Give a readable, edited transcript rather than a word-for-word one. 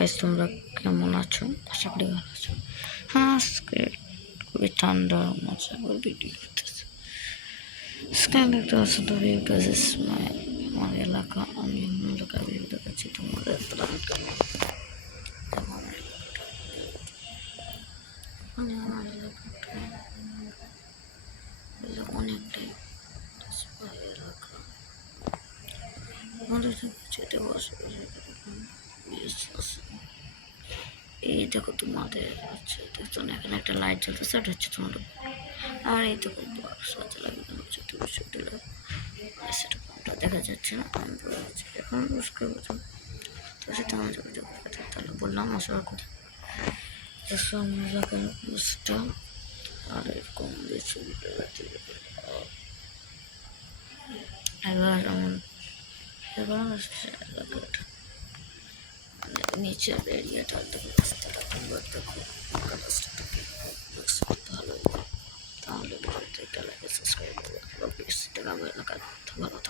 Guys, তোমরা কেমন আছো? আশা করি ভালো আছো। হ্যাঁ, আজকে খুবই ঠান্ডা মজা করে ভিডিও করতেছে। স্ক্যান দেখতে পাচ্ছ তো, আমার এলাকা, আমি এলাকা ভিউ দেখাচ্ছি তোমাদের। আমার এলাকাটা অনেকটাই এলাকা, আমাদের যেতে এই দেখো তোমাদের হচ্ছে দেখছো না, এখানে একটা লাইট জ্বলতেছে, এটা হচ্ছে তোমাদের। আর এই দেখো সাথে লাগে ছোট ছোট সেটা কোনটা দেখা যাচ্ছে না, আমি বলে যাচ্ছি এখন বুঝতে পারছো। তোর সাথে আমার যোগাযোগ কথা তাহলে বললাম আসলে কথা এলাকার পোস্টটা আর এরকম বেশি এবার আসছে এলাকাটা, মানে নিচের এরিয়াটা দেখো, রাস্তাটা তোমরা দেখো, রাস্তাটা কি ভালো, তাহলে ভিডিওটা একটা লাইক সাবস্ক্রাইব করবে। এলাকার ভালো থাকো।